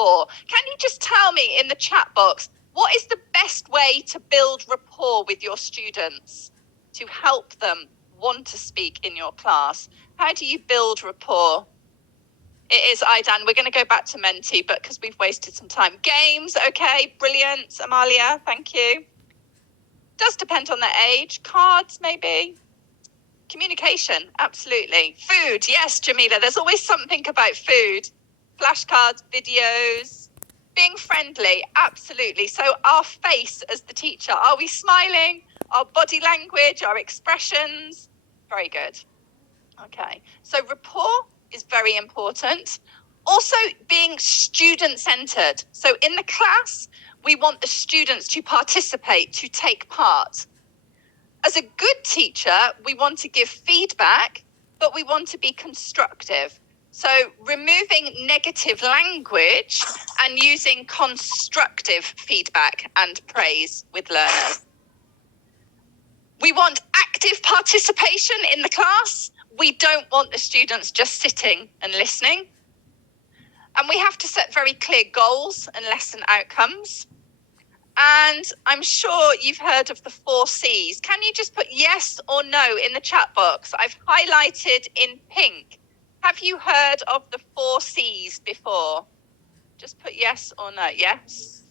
rapport. Can you just tell me in the chat box, what is the best way to build rapport with your students to help them want to speak in your class? How do you build rapport? It is Aidan. We're going to go back to Menti, but because we've wasted some time. Games, okay, brilliant. Amalia, thank you. Does depend on their age. Cards, maybe. Communication, absolutely. Food, yes, Jamila. There's always something about food. Flashcards, videos. Being friendly, absolutely. So our face as the teacher, are we smiling? Our body language, our expressions. Very good. Okay, so rapport is very important. Also being student-centered. So in the class, we want the students to participate, to take part. As a good teacher, we want to give feedback, but we want to be constructive. So removing negative language and using constructive feedback and praise with learners. We want active participation in the class. We don't want the students just sitting and listening. And we have to set very clear goals and lesson outcomes. And I'm sure you've heard of the 4 C's. Can you just put yes or no in the chat box? I've highlighted in pink. Have you heard of the 4 C's before? Just put yes or no. Yes.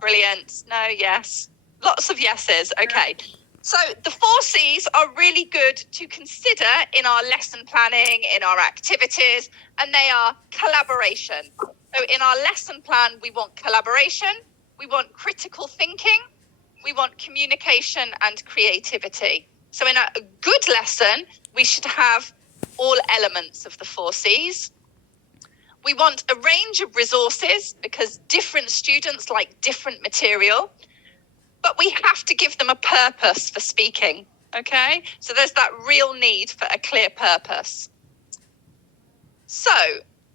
Brilliant. No, yes. Lots of yeses. Okay. So the 4 C's are really good to consider in our lesson planning, in our activities, and they are collaboration. So in our lesson plan, we want collaboration, we want critical thinking, we want communication and creativity. So in a good lesson, we should have all elements of the 4 C's. We want a range of resources because different students like different material. But we have to give them a purpose for speaking, okay? So there's that real need for a clear purpose. So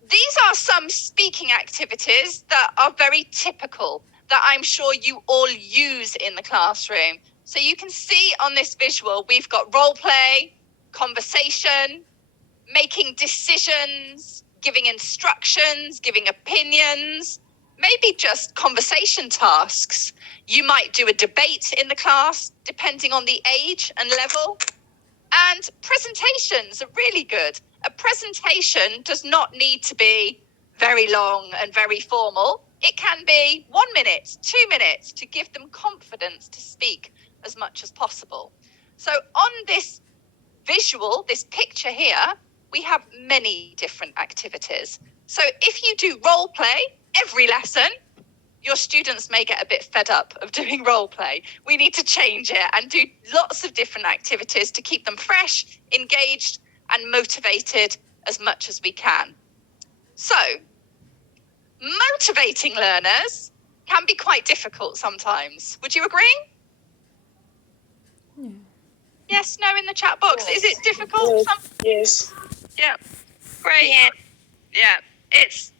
these are some speaking activities that are very typical that I'm sure you all use in the classroom. So you can see on this visual, we've got role play, conversation, making decisions, giving instructions, giving opinions, maybe just conversation tasks. You might do a debate in the class, depending on the age and level. And presentations are really good. A presentation does not need to be very long and very formal. It can be 1 minute, 2 minutes to give them confidence to speak as much as possible. So on this visual, this picture here, we have many different activities. So if you do role play every lesson, your students may get a bit fed up of doing role play. We need to change it and do lots of different activities to keep them fresh, engaged, and motivated as much as we can. So, motivating learners can be quite difficult sometimes. Would you agree? Yeah. Yes, no in the chat box. Is it difficult? Yes. Yeah. Great. Yeah. It's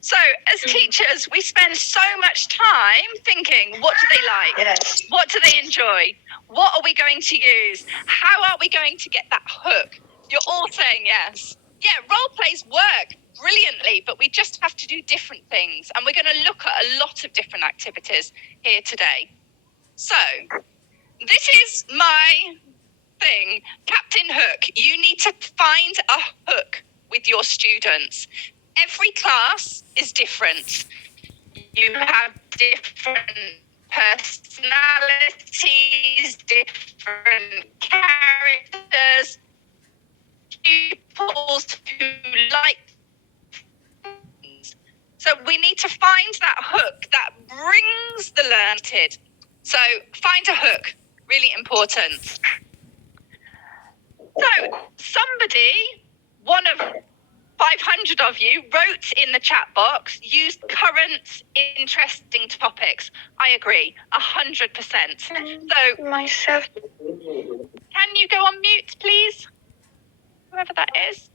so as teachers, we spend so much time thinking, what do they like? Yes. What do they enjoy? What are we going to use? How are we going to get that hook? You're all saying yes. Yeah, role plays work brilliantly, but we just have to do different things. And we're going to look at a lot of different activities here today. So this is my thing, Captain Hook. You need to find a hook with your students. Every class is different. You have different personalities, different characters, pupils who like things. So we need to find that hook that brings the learned. So find a hook, really important. So somebody, one of 500 of you wrote in the chat box, use current interesting topics. I agree, 100%. So Myself. can you go on mute, please? Whoever that is.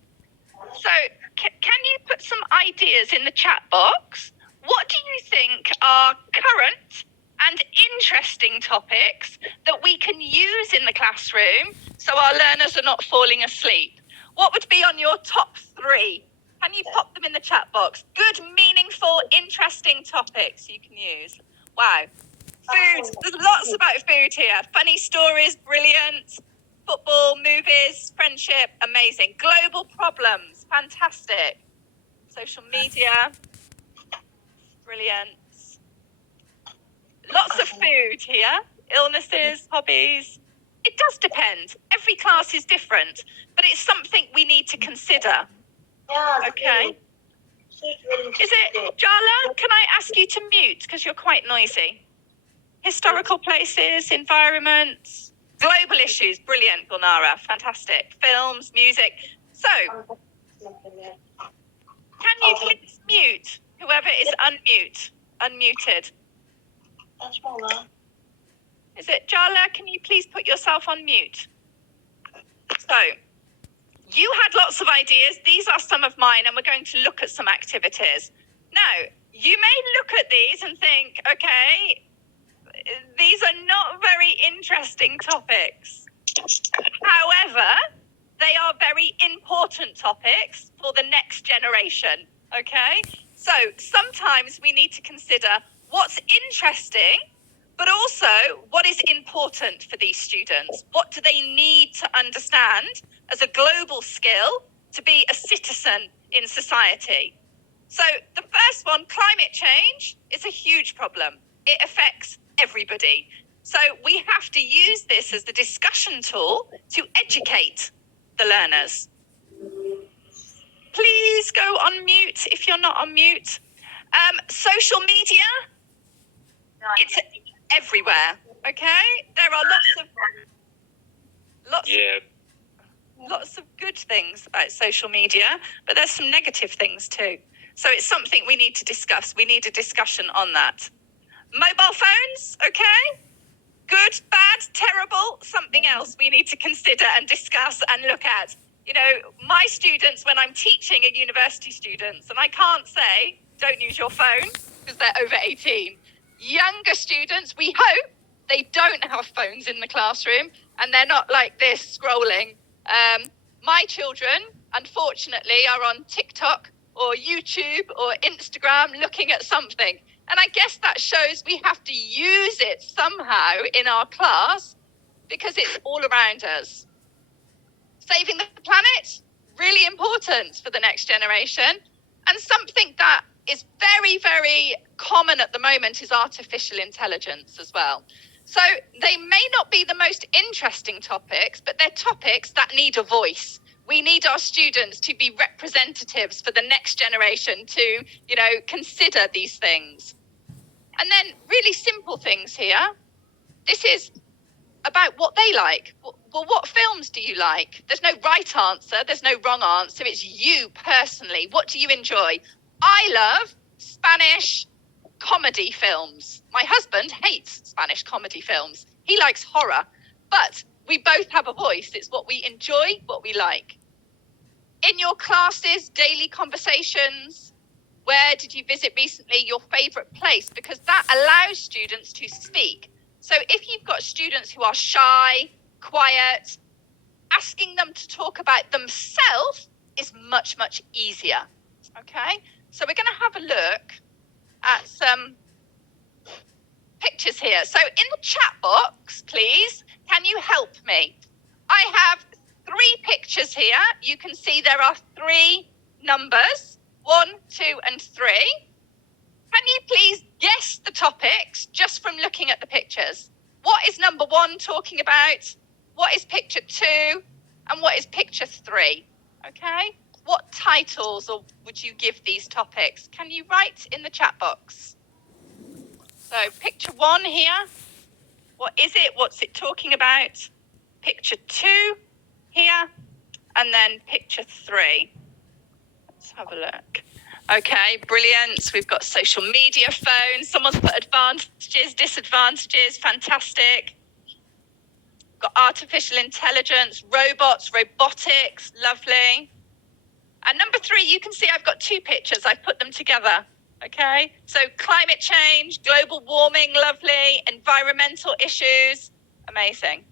So can you put some ideas in the chat box? What do you think are current and interesting topics that we can use in the classroom so our learners are not falling asleep? What would be on your top 3? Can you pop them in the chat box? Good, meaningful useful, interesting topics you can use. Wow. Food, there's lots about food here. Funny stories, brilliant. Football, movies, friendship, amazing. Global problems, fantastic. Social media, brilliant. Lots of food here. Illnesses, hobbies. It does depend. Every class is different, but it's something we need to consider. Okay. Is it, Jala, can I ask you to mute because you're quite noisy? Historical places, environments, global issues, brilliant, Gulnara, fantastic. Films, music. So, can you please mute whoever is unmuted? Is it Jala? Can you please put yourself on mute? So, you had lots of ideas. These are some of mine, and we're going to look at some activities. Now, you may look at these and think, okay, these are not very interesting topics. However, they are very important topics for the next generation, okay? So sometimes we need to consider what's interesting, but also what is important for these students. What do they need to understand as a global skill to be a citizen in society? So the first one, climate change, is a huge problem. It affects everybody. So we have to use this as the discussion tool to educate the learners. Please go on mute if you're not on mute. Social media, it's everywhere, okay? There are lots of good things about social media, but there's some negative things too. So it's something we need to discuss. We need a discussion on that. Mobile phones, okay? Good, bad, terrible, something else we need to consider and discuss and look at. You know, my students, when I'm teaching a university students, and I can't say, don't use your phone because they're over 18. Younger students, we hope they don't have phones in the classroom and they're not like this scrolling. My children, unfortunately, are on TikTok or YouTube or Instagram looking at something. And I guess that shows we have to use it somehow in our class because it's all around us. Saving the planet, really important for the next generation. And something that is very, very common at the moment is artificial intelligence as well. So they may not be the most interesting topics, but they're topics that need a voice. We need our students to be representatives for the next generation to, you know, consider these things. And then really simple things here. This is about what they like. Well, what films do you like? There's no right answer. There's no wrong answer. It's you personally. What do you enjoy? I love Spanish comedy films. My husband hates Spanish comedy films. He likes horror, but we both have a voice. It's what we enjoy, what we like. In your classes, daily conversations, where did you visit recently? Your favorite place, because that allows students to speak. So if you've got students who are shy, quiet, asking them to talk about themselves is much, much easier. Okay, so we're going to have a look at some pictures here. So in the chat box, please, can you help me? I have 3 pictures here. You can see there are 3 numbers, 1, 2, and 3. Can you please guess the topics just from looking at the pictures? What is number 1 talking about? What is picture 2? And what is picture 3? Okay. What titles or would you give these topics? Can you write in the chat box? So picture 1 here. What is it? What's it talking about? Picture 2 here. And then picture 3. Let's have a look. Okay, brilliant. We've got social media, phones. Someone's put advantages, disadvantages. Fantastic. Got artificial intelligence, robots, robotics. Lovely. And number 3, you can see I've got 2 pictures. I've put them together. Okay, so climate change, global warming, lovely. Environmental issues, amazing.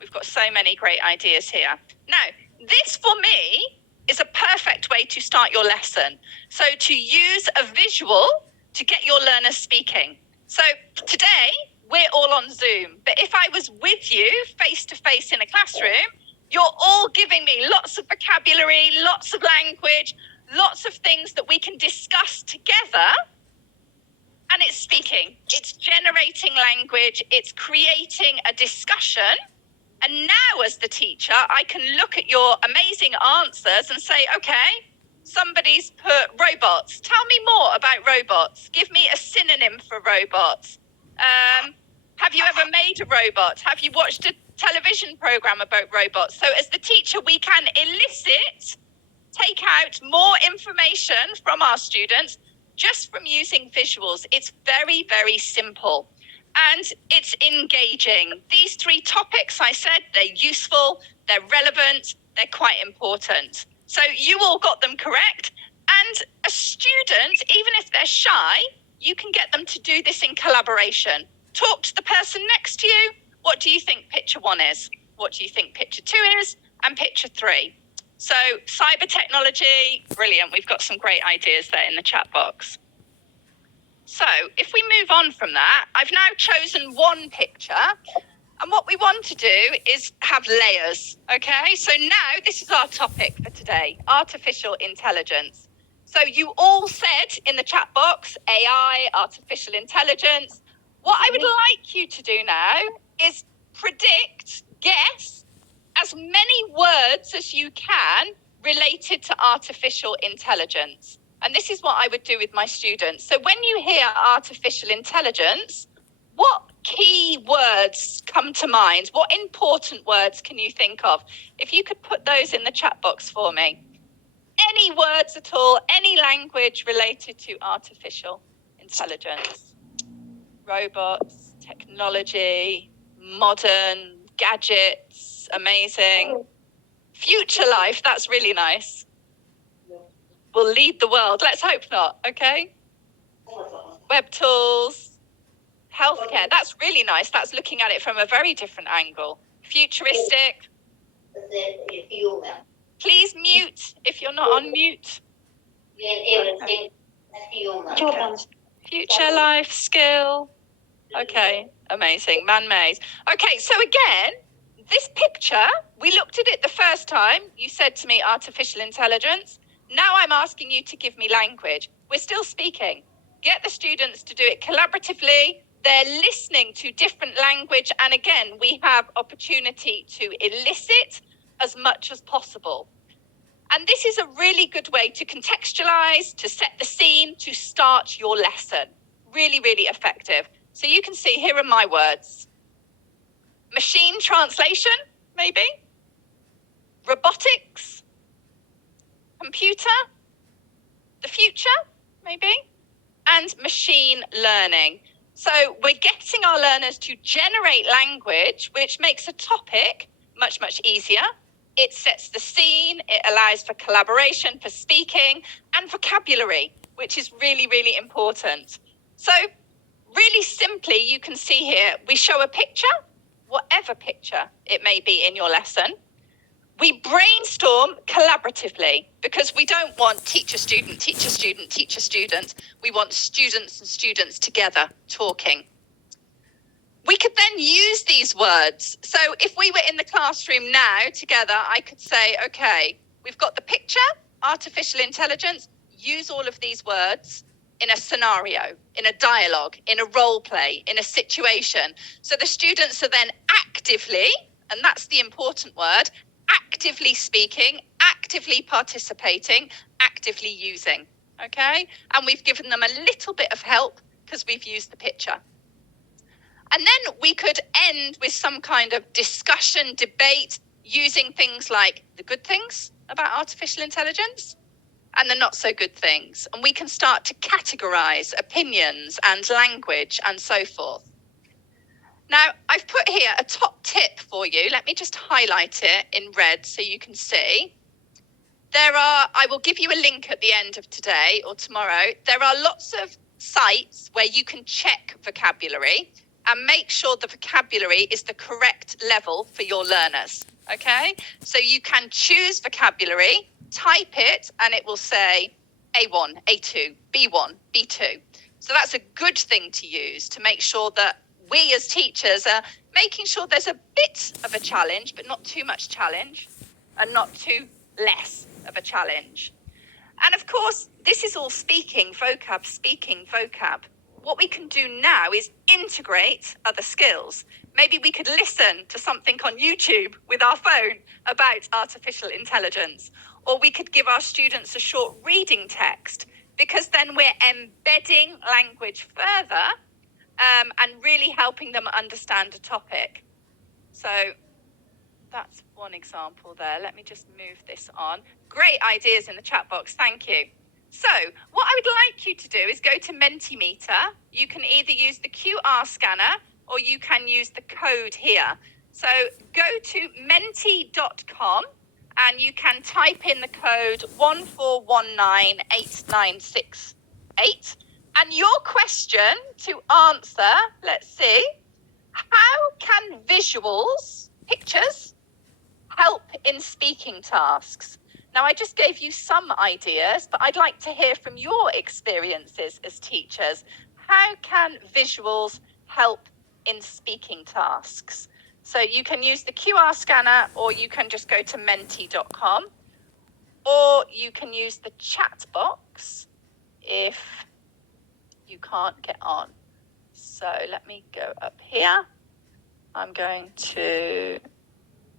We've got so many great ideas here. Now, this for me is a perfect way to start your lesson. So to use a visual to get your learners speaking. So today, we're all on Zoom, but if I was with you face to face in a classroom, you're all giving me lots of vocabulary, lots of language, lots of things that we can discuss together. And it's speaking, it's generating language, it's creating a discussion. And now as the teacher, I can look at your amazing answers and say, okay, somebody's put robots. Tell me more about robots. Give me a synonym for robots. Have you ever made a robot? Have you watched a television program about robots? So as the teacher, we can elicit, take out more information from our students just from using visuals. It's very, very simple. And it's engaging. These 3 topics, I said, they're useful, they're relevant, they're quite important. So you all got them correct. And a student, even if they're shy, you can get them to do this in collaboration. Talk to the person next to you. What do you think picture 1 is? What do you think picture 2 is? And picture 3. So cyber technology, brilliant. We've got some great ideas there in the chat box. So if we move on from that, I've now chosen 1 picture. And what we want to do is have layers, okay? So now this is our topic for today, artificial intelligence. So you all said in the chat box, AI, artificial intelligence. What I would like you to do now is predict, guess, as many words as you can related to artificial intelligence. And this is what I would do with my students. So when you hear artificial intelligence, what key words come to mind? What important words can you think of? If you could put those in the chat box for me. Any words at all, any language related to artificial intelligence. Robots, technology, modern, gadgets, amazing. Future life, that's really nice. Will lead the world. Let's hope not, okay? Web tools, healthcare, that's really nice. That's looking at it from a very different angle. Futuristic. Please mute if you're not on mute. Okay. Future life skill. Okay, amazing. Man-made. Okay, so again, this picture, we looked at it the first time. You said to me artificial intelligence. Now I'm asking you to give me language. We're still speaking. Get the students to do it collaboratively. They're listening to different language. And again, we have opportunity to elicit as much as possible. And this is a really good way to contextualize, to set the scene, to start your lesson. Really, really effective. So you can see, here are my words. Machine translation, maybe. Robotics. Computer, the future, maybe, and machine learning. So we're getting our learners to generate language, which makes a topic much, much easier. It sets the scene, it allows for collaboration, for speaking, and vocabulary, which is really, really important. So really simply, you can see here, we show a picture, whatever picture it may be in your lesson. We brainstorm collaboratively because we don't want teacher, student, teacher, student, teacher, student. We want students and students together talking. We could then use these words. So if we were in the classroom now together, I could say, okay, we've got the picture, artificial intelligence, use all of these words in a scenario, in a dialogue, in a role play, in a situation. So the students are then actively, and that's the important word, actively speaking, actively participating, actively using, okay? And we've given them a little bit of help because we've used the picture. And then we could end with some kind of discussion, debate, using things like the good things about artificial intelligence and the not so good things. And we can start to categorize opinions and language and so forth. Now, I've put here a top tip for you. Let me just highlight it in red so you can see. I will give you a link at the end of today or tomorrow. There are lots of sites where you can check vocabulary and make sure the vocabulary is the correct level for your learners, okay? So you can choose vocabulary type it and it will say A1, A2, B1, B2. So that's a good thing to use to make sure that we as teachers are making sure there's a bit of a challenge, but not too much challenge and not too less of a challenge. And of course, this is all speaking vocab. What we can do now is integrate other skills. Maybe we could listen to something on YouTube with our phone about artificial intelligence, or we could give our students a short reading text, because then we're embedding language further and really helping them understand a topic. So that's one example there. Let me just move this on. Great ideas in the chat box. Thank you. So what I would like you to do is go to Mentimeter. You can either use the QR scanner or you can use the code here. So go to menti.com and you can type in the code 14198968. And your question to answer, let's see, how can visuals, pictures, help in speaking tasks? Now, I just gave you some ideas, but I'd like to hear from your experiences as teachers. How can visuals help in speaking tasks? So you can use the QR scanner, or you can just go to menti.com, or you can use the chat box if you can't get on. So let me go up here. I'm going to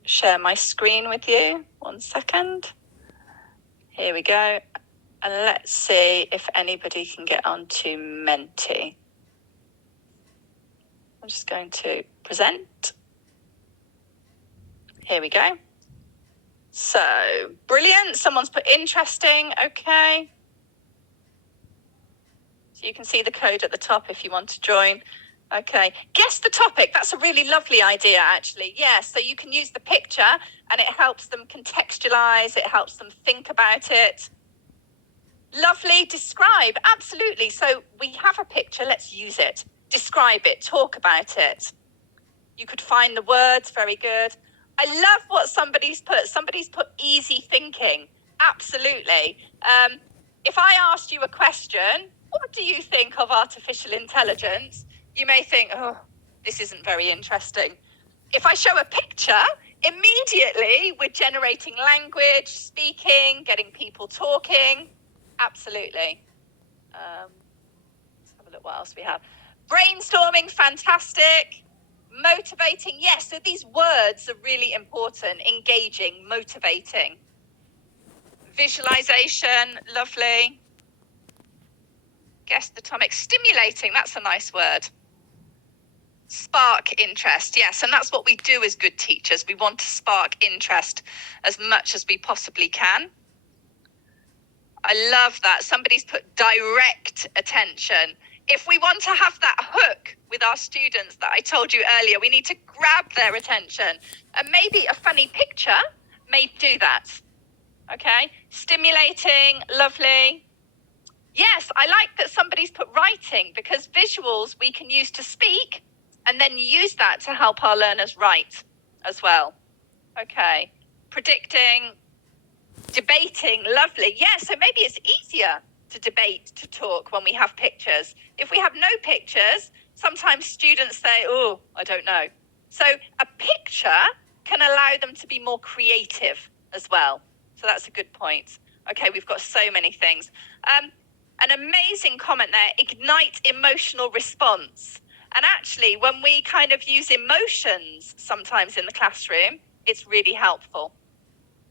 share my screen with you. 1 second. Here we go. And let's see if anybody can get onto Menti. I'm just going to present. Here we go. So, brilliant. Someone's put interesting. Okay. So you can see the code at the top if you want to join. Okay. Guess the topic. That's a really lovely idea, actually. Yeah, so you can use the picture and it helps them contextualize. It helps them think about it. Lovely. Describe. Absolutely. So we have a picture. Let's use it. Describe it. Talk about it. You could find the words. Very good. I love what somebody's put. Somebody's put easy thinking. Absolutely. If I asked you a question, what do you think of artificial intelligence? You may think, oh, this isn't very interesting. If I show a picture, immediately we're generating language, speaking, getting people talking. Absolutely. Let's have a look what else we have. Brainstorming, fantastic. Motivating, yes. So these words are really important. Engaging, motivating. Visualization, lovely. Guess the topic. Stimulating, that's a nice word. Spark interest, yes. And that's what we do as good teachers. We want to spark interest as much as we possibly can. I love that. Somebody's put direct attention. If we want to have that hook with our students that I told you earlier, we need to grab their attention. And maybe a funny picture may do that. Okay? Stimulating, lovely. Yes, I like that somebody's put writing, because visuals we can use to speak and then use that to help our learners write as well. Okay. Predicting, debating, lovely. Yeah, so maybe it's easier to debate, to talk when we have pictures. If we have no pictures, sometimes students say, oh, I don't know. So a picture can allow them to be more creative as well. So that's a good point. Okay, we've got so many things. An amazing comment there, ignite emotional response. And actually, when we kind of use emotions sometimes in the classroom, it's really helpful.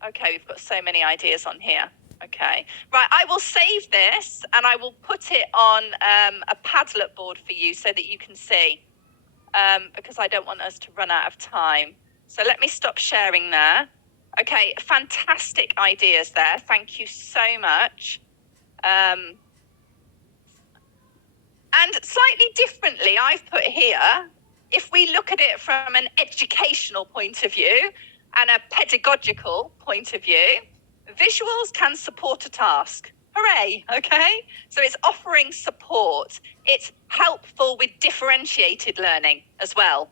Okay, we've got so many ideas on here. Okay, right, I will save this and I will put it on a Padlet board for you so that you can see, because I don't want us to run out of time. So let me stop sharing there. Okay, fantastic ideas there. Thank you so much. And slightly differently, I've put here, if we look at it from an educational point of view and a pedagogical point of view, visuals can support a task. Hooray, okay? So it's offering support. It's helpful with differentiated learning as well.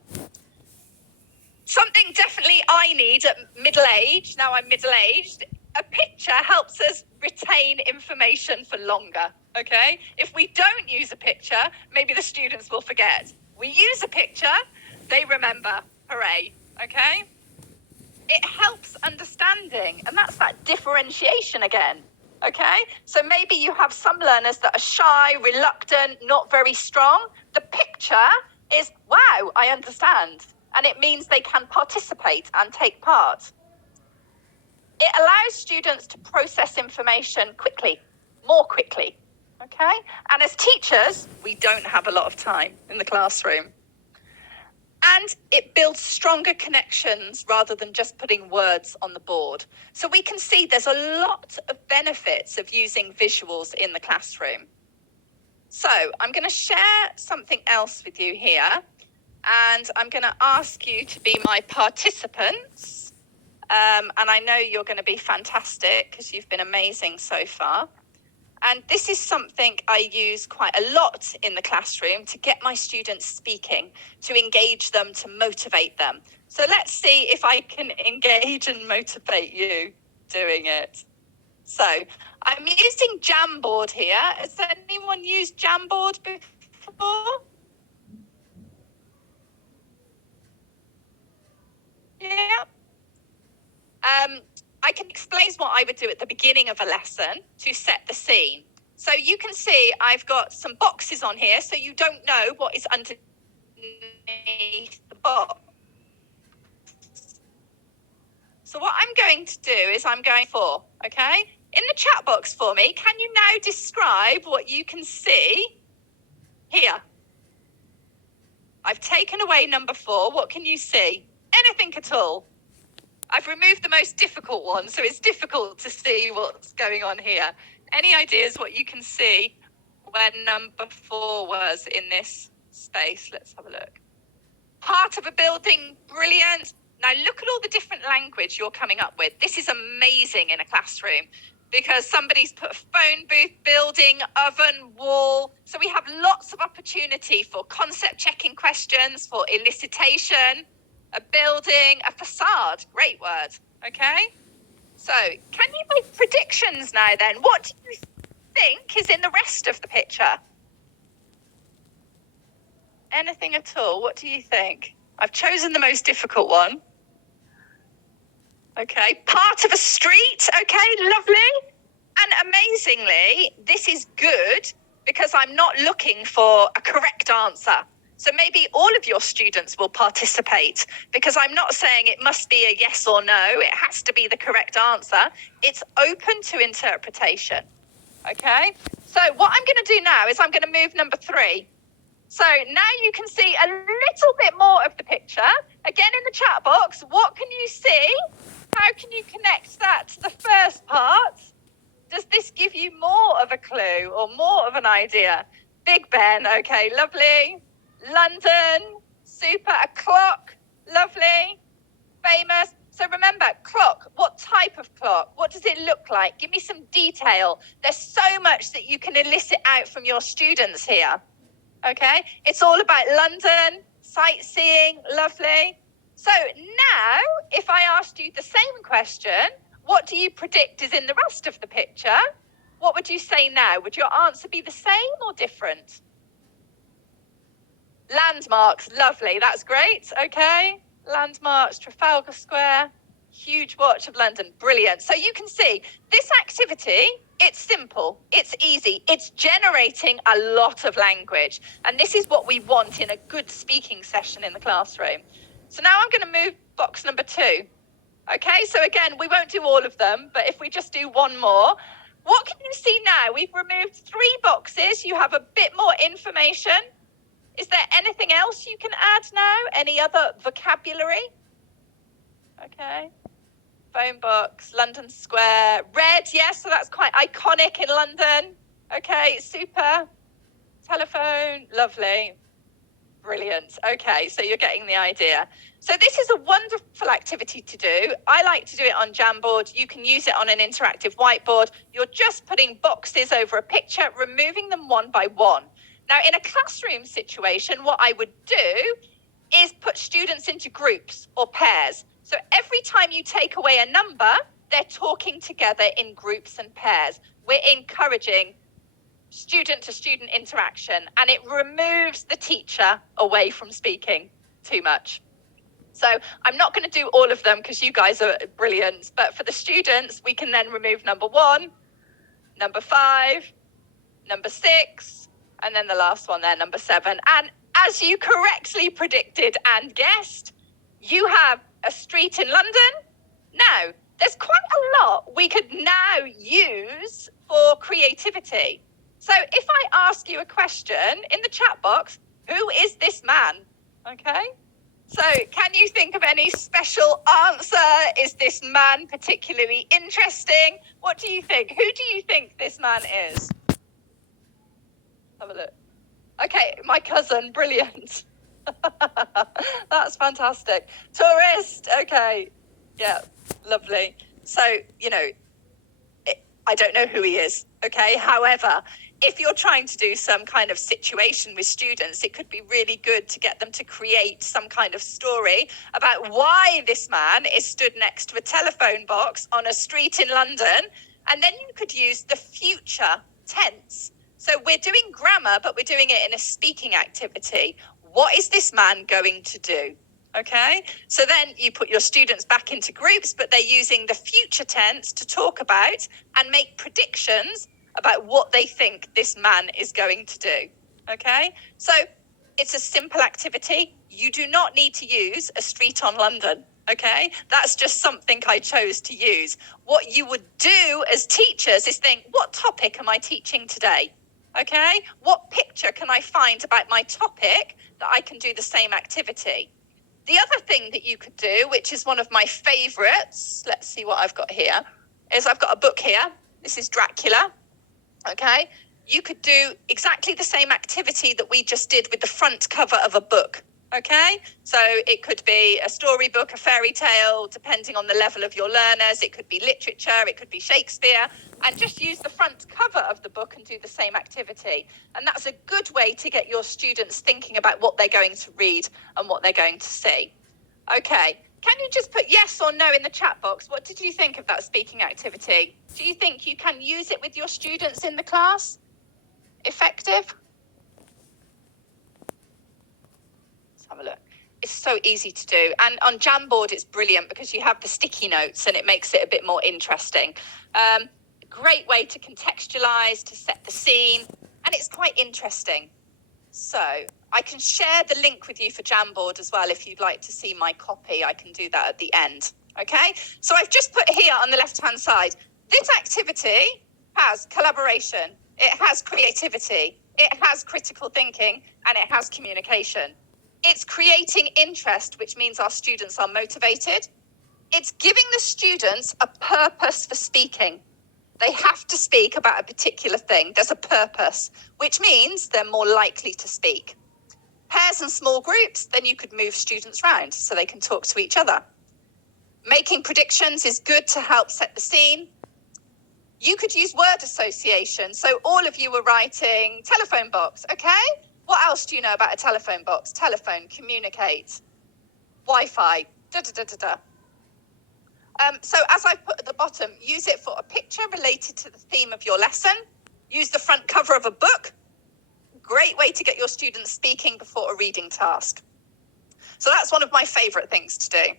Something definitely I need at middle age, now I'm middle-aged, a picture helps us retain information for longer, okay? If we don't use a picture, maybe the students will forget. We use a picture, they remember. Hooray, okay? It helps understanding, and that's that differentiation again, okay? So maybe you have some learners that are shy, reluctant, not very strong. The picture is, wow, I understand. And it means they can participate and take part. It allows students to process information quickly, more quickly, okay? And as teachers, we don't have a lot of time in the classroom. And it builds stronger connections rather than just putting words on the board. So we can see there's a lot of benefits of using visuals in the classroom. So I'm going to share something else with you here. And I'm going to ask you to be my participants. And I know you're going to be fantastic because you've been amazing so far. And this is something I use quite a lot in the classroom to get my students speaking, to engage them, to motivate them. So let's see if I can engage and motivate you doing it. So I'm using Jamboard here. Has anyone used Jamboard before? Yeah. I can explain what I would do at the beginning of a lesson to set the scene. So you can see I've got some boxes on here, so you don't know what is underneath the box. So what I'm going to do is I'm going for, okay? In the chat box for me, can you now describe what you can see here? I've taken away number 4. What can you see? Anything at all? I've removed the most difficult one, so it's difficult to see what's going on here. Any ideas what you can see where number 4 was in this space? Let's have a look. Part of a building, brilliant. Now look at all the different language you're coming up with. This is amazing in a classroom because somebody's put a phone booth, building, oven, wall. So we have lots of opportunity for concept checking questions, for elicitation. A building, a facade, great word, okay? So can you make predictions now then? What do you think is in the rest of the picture? Anything at all? What do you think? I've chosen the most difficult one. Okay, part of a street, okay, lovely. And amazingly, this is good because I'm not looking for a correct answer. So maybe all of your students will participate because I'm not saying it must be a yes or no. It has to be the correct answer. It's open to interpretation. Okay. So what I'm going to do now is I'm going to move number 3. So now you can see a little bit more of the picture. Again, in the chat box, what can you see? How can you connect that to the first part? Does this give you more of a clue or more of an idea? Big Ben. Okay, lovely. London, super. A clock, lovely, famous. So remember, clock, what type of clock? What does it look like? Give me some detail. There's so much that you can elicit out from your students here, okay? It's all about London, sightseeing, lovely. So now, if I asked you the same question, what do you predict is in the rest of the picture? What would you say now? Would your answer be the same or different? Landmarks, lovely, that's great, okay. Landmarks, Trafalgar Square, huge watch of London, brilliant. So you can see this activity, it's simple, it's easy, it's generating a lot of language. And this is what we want in a good speaking session in the classroom. So now I'm going to move box number 2. Okay, so again, we won't do all of them, but if we just do one more, what can you see now? We've removed 3 boxes, you have a bit more information. Is there anything else you can add now? Any other vocabulary? Okay. Phone box, London Square. Red, yes, so that's quite iconic in London. Okay, super. Telephone, lovely. Brilliant. Okay, so you're getting the idea. So this is a wonderful activity to do. I like to do it on Jamboard. You can use it on an interactive whiteboard. You're just putting boxes over a picture, removing them one by one. Now, in a classroom situation, what I would do is put students into groups or pairs. So every time you take away a number, they're talking together in groups and pairs. We're encouraging student-to-student interaction, and it removes the teacher away from speaking too much. So I'm not going to do all of them because you guys are brilliant, but for the students, we can then remove number 1, number 5, number 6, and then the last one there, number 7. And as you correctly predicted and guessed, you have a street in London. Now, there's quite a lot we could now use for creativity. So if I ask you a question in the chat box, who is this man? Okay. So can you think of any special answer? Is this man particularly interesting? What do you think? Who do you think this man is? Have a look. Okay, my cousin, brilliant. That's fantastic. Tourist, okay. Yeah, lovely. So, I don't know who he is, okay? However, if you're trying to do some kind of situation with students, it could be really good to get them to create some kind of story about why this man is stood next to a telephone box on a street in London. And then you could use the future tense. So we're doing grammar, but we're doing it in a speaking activity. What is this man going to do? Okay, so then you put your students back into groups, but they're using the future tense to talk about and make predictions about what they think this man is going to do. Okay, so it's a simple activity. You do not need to use a street on London. Okay, that's just something I chose to use. What you would do as teachers is think, what topic am I teaching today? Okay, what picture can I find about my topic that I can do the same activity? The other thing that you could do, which is one of my favorites, let's see what I've got here, is I've got a book here. This is Dracula. Okay, you could do exactly the same activity that we just did with the front cover of a book. Okay, so it could be a storybook, a fairy tale, depending on the level of your learners. It could be literature, it could be Shakespeare, and just use the front cover of the book and do the same activity. And that's a good way to get your students thinking about what they're going to read and what they're going to see. Okay, can you just put yes or no in the chat box? What did you think of that speaking activity? Do you think you can use it with your students in the class? Effective? Have a look. It's so easy to do, and on Jamboard it's brilliant because you have the sticky notes and it makes it a bit more interesting. Great way to contextualize, to set the scene, and it's quite interesting. So I can share the link with you for Jamboard as well if you'd like to see my copy. I can do that at the end. Okay, so I've just put here on the left hand side, this activity has collaboration, it has creativity, it has critical thinking, and it has communication. It's creating interest, which means our students are motivated. It's giving the students a purpose for speaking. They have to speak about a particular thing. There's a purpose, which means they're more likely to speak. Pairs and small groups, then you could move students around so they can talk to each other. Making predictions is good to help set the scene. You could use word association. So all of you were writing telephone box, okay? What else do you know about a telephone box? Telephone, communicate, Wi-Fi, da-da-da-da-da. So as I've put at the bottom, use it for a picture related to the theme of your lesson. Use the front cover of a book. Great way to get your students speaking before a reading task. So that's one of my favorite things to do.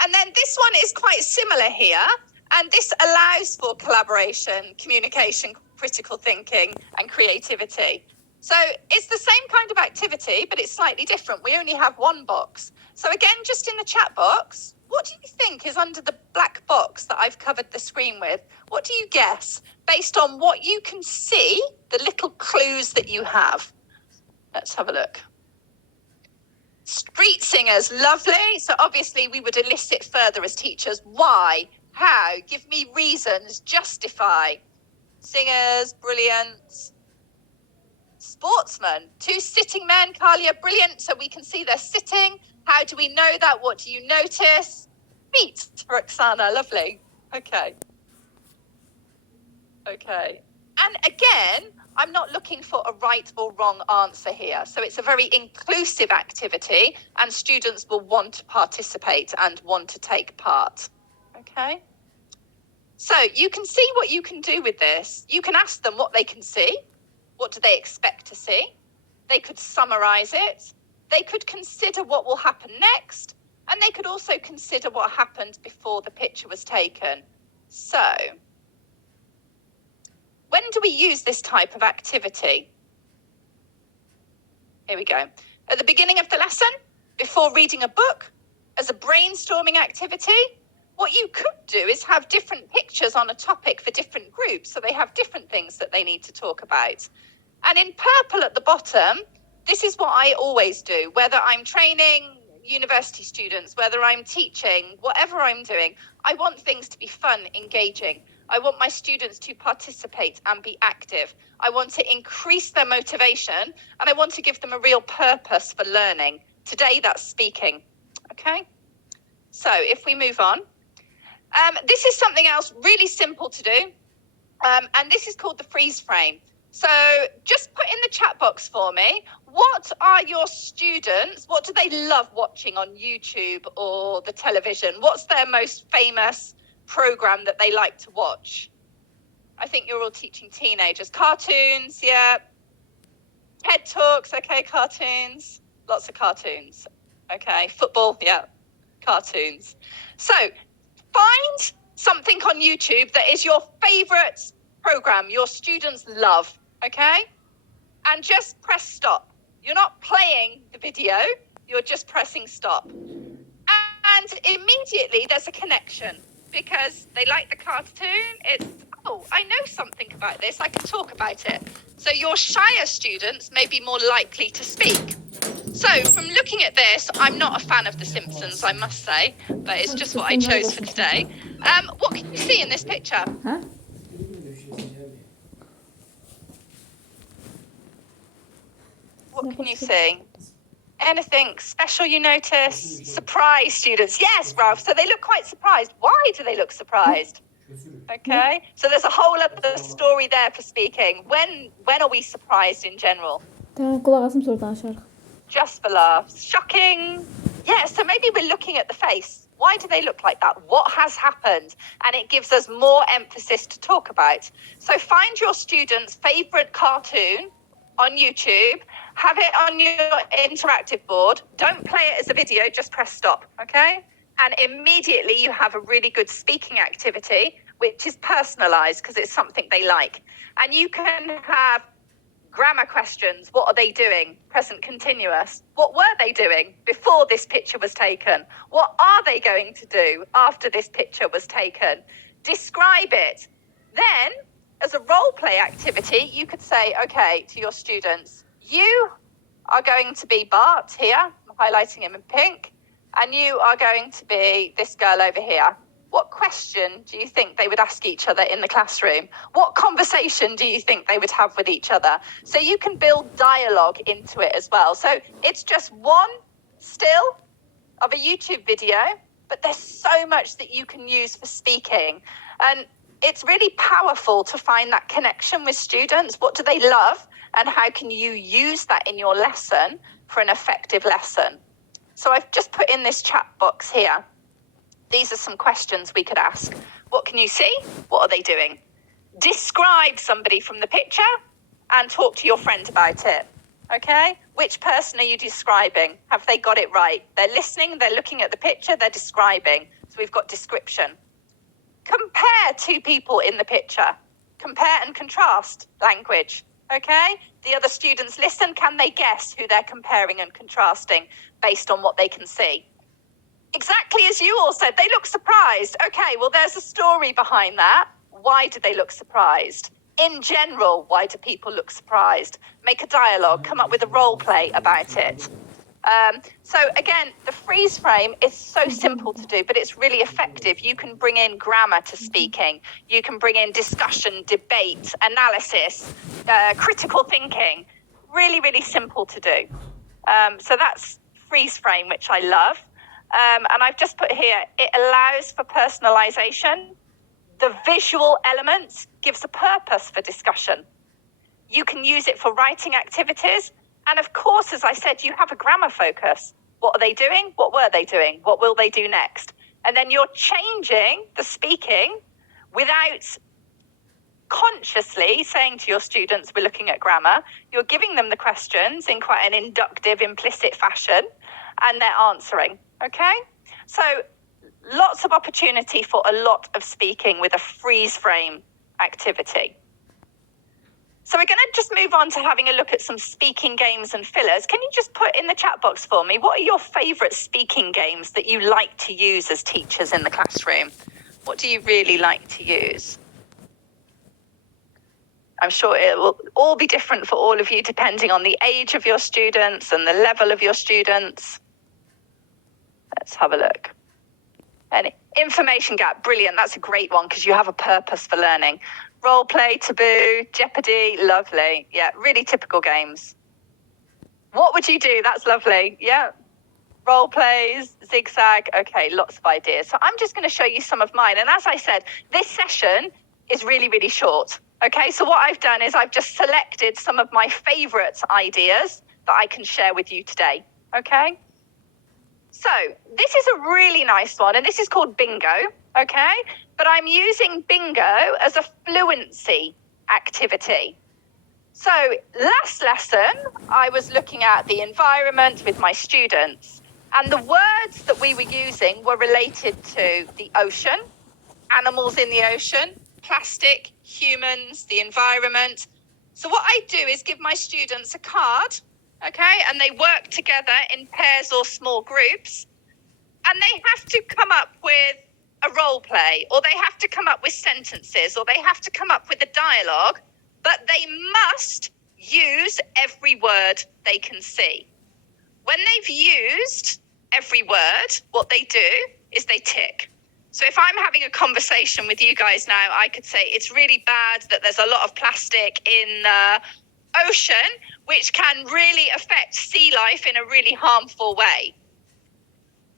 And then this one is quite similar here. And this allows for collaboration, communication, critical thinking, and creativity. So it's the same kind of activity, but it's slightly different. We only have one box. So again, just in the chat box, what do you think is under the black box that I've covered the screen with? What do you guess based on what you can see, the little clues that you have? Let's have a look. Street singers, lovely. So obviously we would elicit further as teachers. Why? How? Give me reasons. Justify. Singers, brilliant. Sportsmen, 2 sitting men, Kalia, brilliant. So we can see they're sitting. How do we know that? What do you notice? Feet, Roxana, lovely. Okay. And again, I'm not looking for a right or wrong answer here. So it's a very inclusive activity and students will want to participate and want to take part. Okay. So you can see what you can do with this. You can ask them what they can see. What do they expect to see? They could summarize it. They could consider what will happen next. And they could also consider what happened before the picture was taken. So when do we use this type of activity? Here we go. At the beginning of the lesson, before reading a book, as a brainstorming activity. What you could do is have different pictures on a topic for different groups, so they have different things that they need to talk about. And in purple at the bottom, this is what I always do, whether I'm training university students, whether I'm teaching, whatever I'm doing, I want things to be fun, engaging. I want my students to participate and be active. I want to increase their motivation, and I want to give them a real purpose for learning. Today, that's speaking. Okay? So if we move on, this is something else really simple to do, and this is called the freeze frame. So just put in the chat box for me, what are your students, what do they love watching on YouTube or the television? What's their most famous program that they like to watch? I think you're all teaching teenagers. Cartoons, yeah. TED Talks, okay, cartoons. Lots of cartoons. Okay, football, yeah, cartoons. So find something on YouTube that is your favorite program your students love, okay? And just press stop. You're not playing the video, you're just pressing stop. And immediately there's a connection because they like the cartoon. It's, oh, I know something about this, I can talk about it. So your shyer students may be more likely to speak. So from looking at this, I'm not a fan of The Simpsons, I must say, but it's just what I chose for today. What can you see in this picture? Huh? What can you see? Anything special you notice? Surprise students. Yes, Ralph. So they look quite surprised. Why do they look surprised? Okay. So there's a whole other story there for speaking. When are we surprised in general? Just for laughs. Shocking. Yeah, so maybe we're looking at the face. Why do they look like that? What has happened? And it gives us more emphasis to talk about. So find your students' favorite cartoon on YouTube, have it on your interactive board. Don't play it as a video, just press stop, okay? And immediately you have a really good speaking activity, which is personalized because it's something they like. And you can have grammar questions. What are they doing? Present continuous. What were they doing before this picture was taken? What are they going to do after this picture was taken? Describe it. Then, as a role play activity, you could say, okay, to your students, you are going to be Bart here, I'm highlighting him in pink, and you are going to be this girl over here. What question do you think they would ask each other in the classroom? What conversation do you think they would have with each other? So you can build dialogue into it as well. So it's just one still of a YouTube video, but there's so much that you can use for speaking. And it's really powerful to find that connection with students. What do they love? And how can you use that in your lesson for an effective lesson? So I've just put in this chat box here. These are some questions we could ask. What can you see? What are they doing? Describe somebody from the picture and talk to your friend about it. Okay? Which person are you describing? Have they got it right? They're listening, they're looking at the picture, they're describing. So we've got description. Compare two people in the picture. Compare and contrast language. Okay? The other students listen. Can they guess who they're comparing and contrasting based on what they can see? Exactly as you all said, they look surprised. Okay, well, there's a story behind that. Why do they look surprised? In general, why do people look surprised? Make a dialogue, come up with a role play about it. So again, the freeze frame is so simple to do, but it's really effective. You can bring in grammar to speaking. You can bring in discussion, debate, analysis, critical thinking. Really, really simple to do. So that's freeze frame, which I love. And I've just put here, it allows for personalization. The visual element gives a purpose for discussion. You can use it for writing activities. And of course, as I said, you have a grammar focus. What are they doing? What were they doing? What will they do next? And then you're changing the speaking without consciously saying to your students, we're looking at grammar. You're giving them the questions in quite an inductive, implicit fashion, and they're answering, okay? So lots of opportunity for a lot of speaking with a freeze frame activity. So we're going to just move on to having a look at some speaking games and fillers. Can you just put in the chat box for me, what are your favourite speaking games that you like to use as teachers in the classroom? What do you really like to use? I'm sure it will all be different for all of you depending on the age of your students and the level of your students. Let's have a look. Information gap, brilliant. That's a great one because you have a purpose for learning. Role play, taboo, Jeopardy, lovely. Yeah, really typical games. What would you do? That's lovely. Yeah. Role plays, zigzag. Okay, lots of ideas. So I'm just going to show you some of mine. And as I said, this session is really, really short. Okay, so what I've done is I've just selected some of my favorite ideas that I can share with you today. Okay. So this is a really nice one, and this is called bingo, okay? But I'm using bingo as a fluency activity. So last lesson, I was looking at the environment with my students, and the words that we were using were related to the ocean, animals in the ocean, plastic, humans, the environment. So what I do is give my students a card, okay, and they work together in pairs or small groups, and they have to come up with a role play, or they have to come up with sentences, or they have to come up with a dialogue, but they must use every word they can see. When they've used every word, what they do is they tick. So if I'm having a conversation with you guys now, I could say it's really bad that there's a lot of plastic in the ocean, which can really affect sea life in a really harmful way.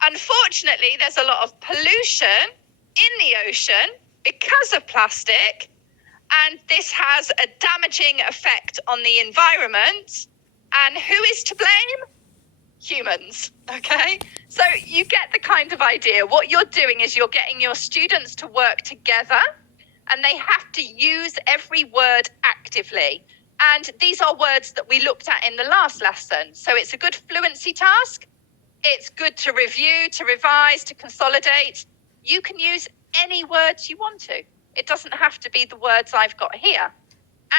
Unfortunately, there's a lot of pollution in the ocean because of plastic, and this has a damaging effect on the environment. And who is to blame? Humans, okay? So you get the kind of idea. What you're doing is you're getting your students to work together, and they have to use every word actively. And these are words that we looked at in the last lesson. So it's a good fluency task. It's good to review, to revise, to consolidate. You can use any words you want to. It doesn't have to be the words I've got here.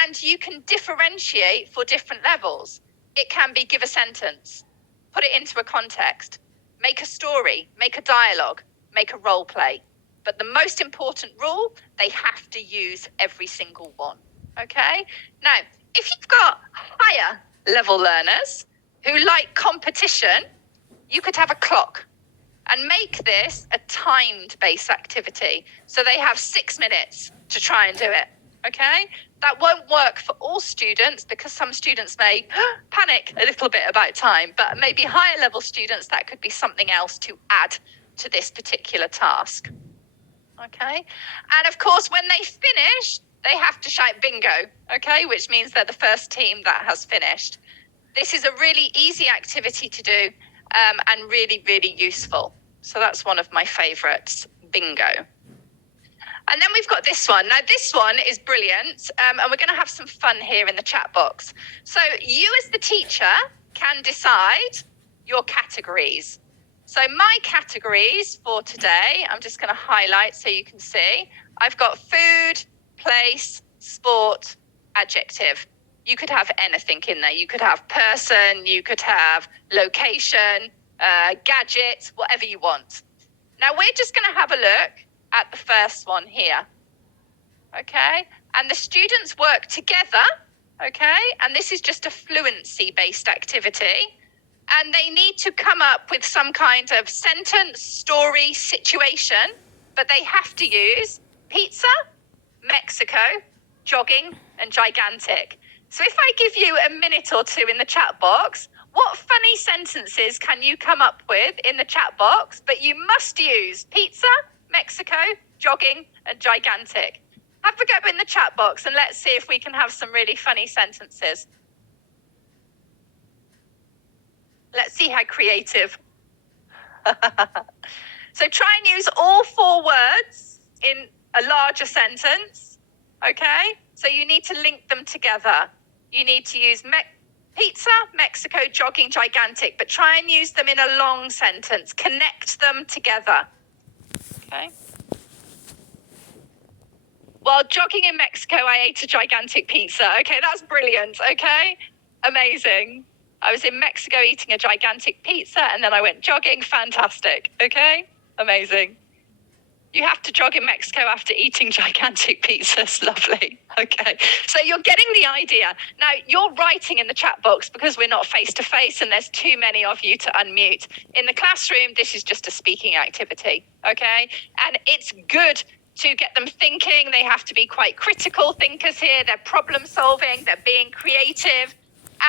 And you can differentiate for different levels. It can be give a sentence, put it into a context, make a story, make a dialogue, make a role play. But the most important rule, they have to use every single one. Okay? Now, if you've got higher level learners who like competition, you could have a clock and make this a timed based activity. So they have 6 minutes to try and do it. Okay? That won't work for all students because some students may panic a little bit about time, but maybe higher level students, that could be something else to add to this particular task. Okay? And of course, when they finish, they have to shout bingo, okay? Which means they're the first team that has finished. This is a really easy activity to do and really, really useful. So that's one of my favorites, bingo. And then we've got this one. Now, this one is brilliant, and we're going to have some fun here in the chat box. So you as the teacher can decide your categories. So my categories for today, I'm just going to highlight so you can see. I've got food, place, sport, adjective. You could have anything in there. You could have person, you could have location, gadget, whatever you want. Now, we're just going to have a look at the first one here. Okay? And the students work together, okay? And this is just a fluency-based activity. And they need to come up with some kind of sentence, story, situation, but they have to use pizza, Mexico, jogging, and gigantic. So if I give you a minute or two in the chat box, what funny sentences can you come up with in the chat box? But you must use pizza, Mexico, jogging, and gigantic. Have a go in the chat box and let's see if we can have some really funny sentences. Let's see how creative. So try and use all 4 words in a larger sentence, okay? So you need to link them together. You need to use pizza, Mexico, jogging, gigantic, but try and use them in a long sentence. Connect them together, okay? While jogging in Mexico, I ate a gigantic pizza. Okay, that's brilliant, okay? Amazing. I was in Mexico eating a gigantic pizza and then I went jogging. Fantastic, okay? Amazing. You have to jog in Mexico after eating gigantic pizzas. Lovely. Okay. So you're getting the idea. Now, you're writing in the chat box because we're not face-to-face and there's too many of you to unmute. In the classroom, this is just a speaking activity, okay? And it's good to get them thinking. They have to be quite critical thinkers here. They're problem solving. They're being creative.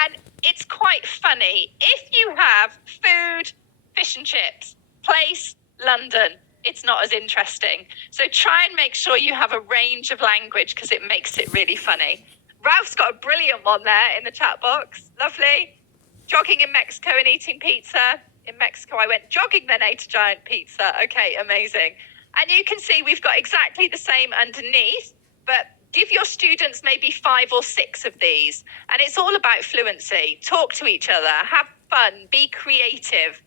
And it's quite funny. If you have food, fish and chips, place, London, it's not as interesting. So try and make sure you have a range of language because it makes it really funny. Ralph's got a brilliant one there in the chat box. Lovely. Jogging in Mexico and eating pizza. In Mexico, I went jogging, then ate a giant pizza. Okay, amazing. And you can see we've got exactly the same underneath, but give your students maybe 5 or 6 of these. And it's all about fluency. Talk to each other, have fun, be creative.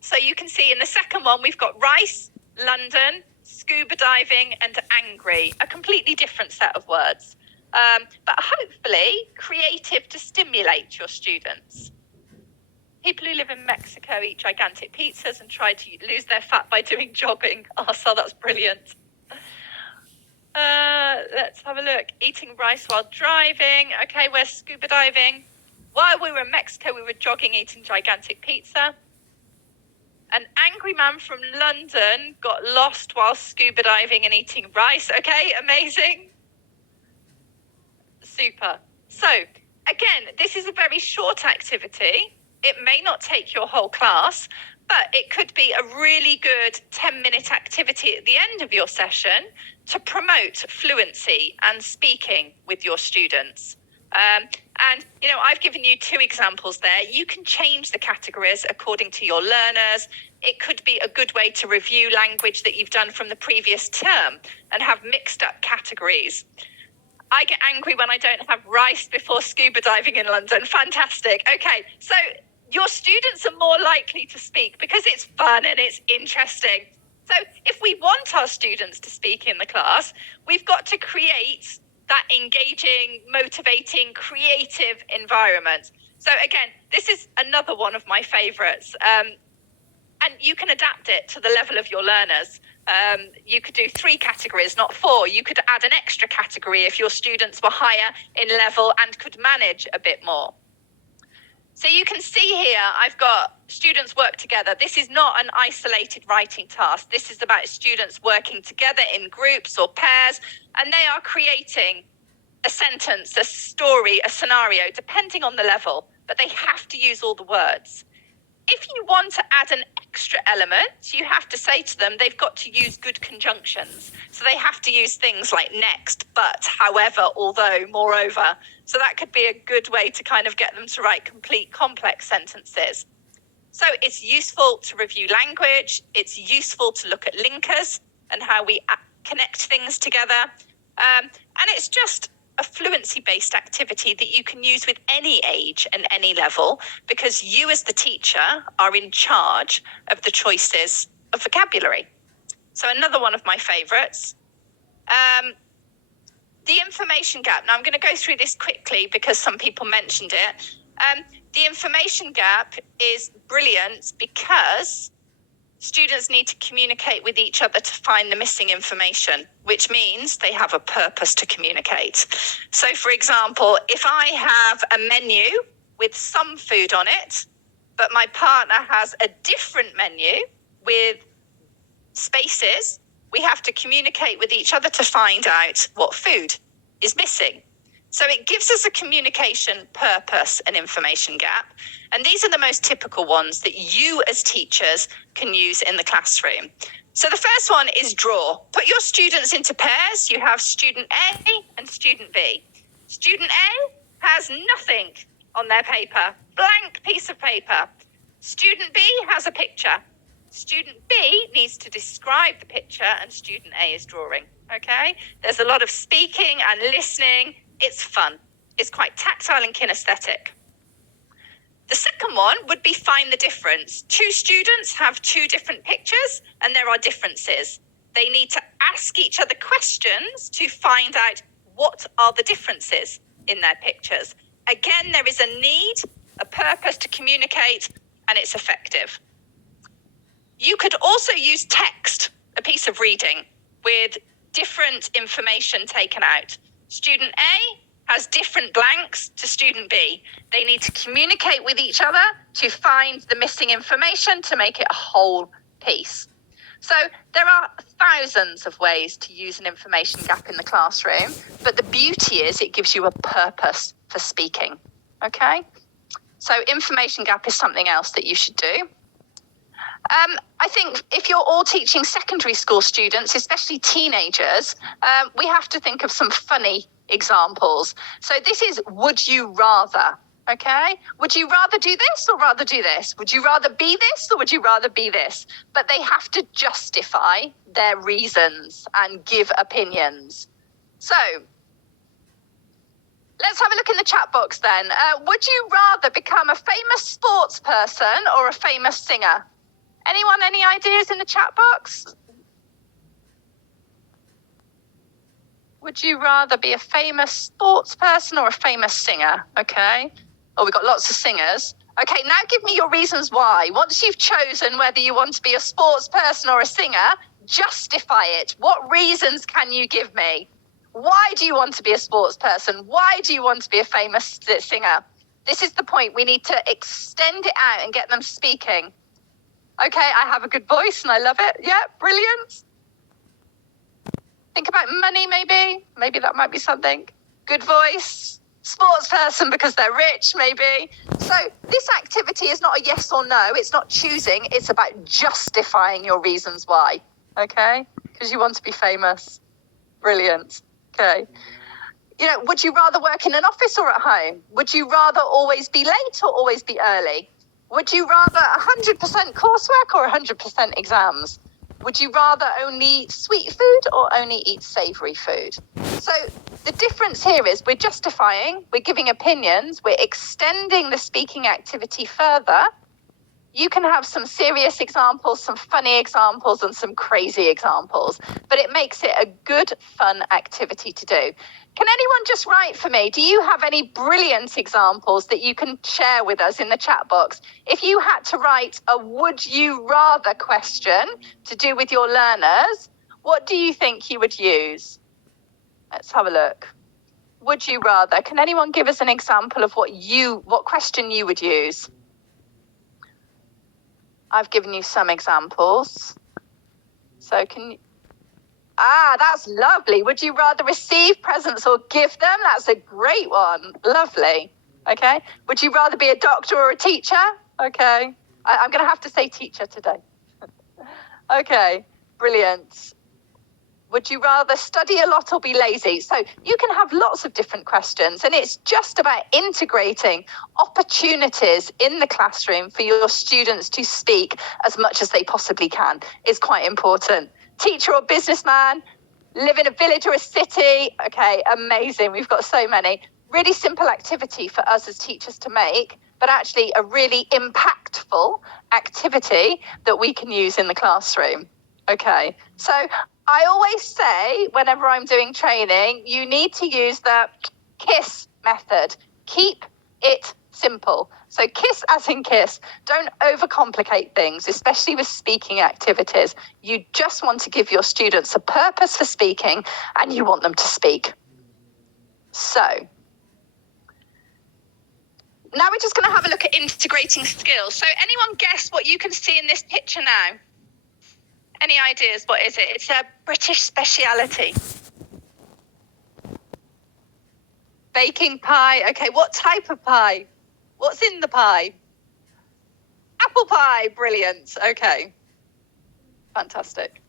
So you can see in the second one, we've got rice, London, scuba diving, and angry, a completely different set of words. But hopefully creative to stimulate your students. People who live in Mexico eat gigantic pizzas and try to lose their fat by doing jogging. Oh, so that's brilliant. Let's have a look. Eating rice while driving. Okay, we're scuba diving. While we were in Mexico, we were jogging, eating gigantic pizza. An angry man from London got lost while scuba diving and eating rice. Okay, amazing. Super. So, again, this is a very short activity. It may not take your whole class, but it could be a really good 10-minute activity at the end of your session to promote fluency and speaking with your students. And, you know, I've given you 2 examples there. You can change the categories according to your learners. It could be a good way to review language that you've done from the previous term and have mixed up categories. I get angry when I don't have rice before scuba diving in London. Fantastic. Okay, so your students are more likely to speak because it's fun and it's interesting. So if we want our students to speak in the class, we've got to create that engaging, motivating, creative environment. So again, this is another one of my favorites. And you can adapt it to the level of your learners. You could do 3 categories, not 4. You could add an extra category if your students were higher in level and could manage a bit more. So you can see here, I've got students work together. This is not an isolated writing task. This is about students working together in groups or pairs, and they are creating a sentence, a story, a scenario, depending on the level, but they have to use all the words. If you want to add an extra element, you have to say to them they've got to use good conjunctions. So they have to use things like next, but, however, although, moreover. So that could be a good way to kind of get them to write complete complex sentences. So it's useful to review language. It's useful to look at linkers and how we connect things together. And it's just a fluency-based activity that you can use with any age and any level, because you as the teacher are in charge of the choices of vocabulary. So another one of my favorites, the information gap. Now I'm going to go through this quickly because some people mentioned it. The information gap is brilliant because students need to communicate with each other to find the missing information, which means they have a purpose to communicate. So, for example, if I have a menu with some food on it, but my partner has a different menu with spaces, we have to communicate with each other to find out what food is missing. So it gives us a communication purpose and information gap. And these are the most typical ones that you as teachers can use in the classroom. So the first one is draw. Put your students into pairs. You have student A and student B. Student A has nothing on their paper, blank piece of paper. Student B has a picture. Student B needs to describe the picture and student A is drawing, okay? There's a lot of speaking and listening. It's fun. It's quite tactile and kinesthetic. The second one would be find the difference. Two students have two different pictures and there are differences. They need to ask each other questions to find out what are the differences in their pictures. Again, there is a need, a purpose to communicate, and it's effective. You could also use text, a piece of reading, with different information taken out. Student A has different blanks to student B. They need to communicate with each other to find the missing information to make it a whole piece. So there are thousands of ways to use an information gap in the classroom, but the beauty is it gives you a purpose for speaking, okay? So information gap is something else that you should do. I think if you're all teaching secondary school students, especially teenagers, we have to think of some funny examples. So this is would you rather, okay? Would you rather do this or rather do this? Would you rather be this or would you rather be this? But they have to justify their reasons and give opinions. So let's have a look in the chat box then. Would you rather become a famous sports person or a famous singer? Anyone, any ideas in the chat box? Would you rather be a famous sports person or a famous singer? Okay. Oh, we've got lots of singers. Okay, now give me your reasons why. Once you've chosen whether you want to be a sports person or a singer, justify it. What reasons can you give me? Why do you want to be a sports person? Why do you want to be a famous singer? This is the point. We need to extend it out and get them speaking. Okay, I have a good voice and I love it. Yeah, brilliant. Think about money, maybe. Maybe that might be something. Good voice. Sports person because they're rich, maybe. So this activity is not a yes or no. It's not choosing. It's about justifying your reasons why. Okay? Because you want to be famous. Brilliant. Okay. You know, would you rather work in an office or at home? Would you rather always be late or always be early? Would you rather 100% coursework or 100% exams? Would you rather only eat sweet food or only eat savoury food? So the difference here is we're justifying, we're giving opinions, we're extending the speaking activity further. You can have some serious examples, some funny examples, and some crazy examples, but it makes it a good, fun activity to do. Can anyone just write for me? Do you have any brilliant examples that you can share with us in the chat box? If you had to write a would you rather question to do with your learners, what do you think you would use? Let's have a look. Would you rather? Can anyone give us an example of what question you would use? I've given you some examples. So can you... that's lovely. Would you rather receive presents or give them? That's a great one. Lovely. Okay. Would you rather be a doctor or a teacher? Okay. I'm going to have to say teacher today. Okay. Brilliant. Would you rather study a lot or be lazy? So you can have lots of different questions, and it's just about integrating opportunities in the classroom for your students to speak as much as they possibly can. It's quite important. Teacher or businessman, live in a village or a city. Okay, amazing. We've got so many. Really simple activity for us as teachers to make, but actually a really impactful activity that we can use in the classroom. Okay, so I always say whenever I'm doing training, you need to use the KISS method. Keep it simple. So KISS as in kiss. Don't overcomplicate things, especially with speaking activities. You just want to give your students a purpose for speaking and you want them to speak. So now we're just going to have a look at integrating skills. So anyone guess what you can see in this picture now? Any ideas? What is it? It's a British speciality. Baking pie. Okay, what type of pie? What's in the pie? Apple pie. Brilliant. Okay. Fantastic.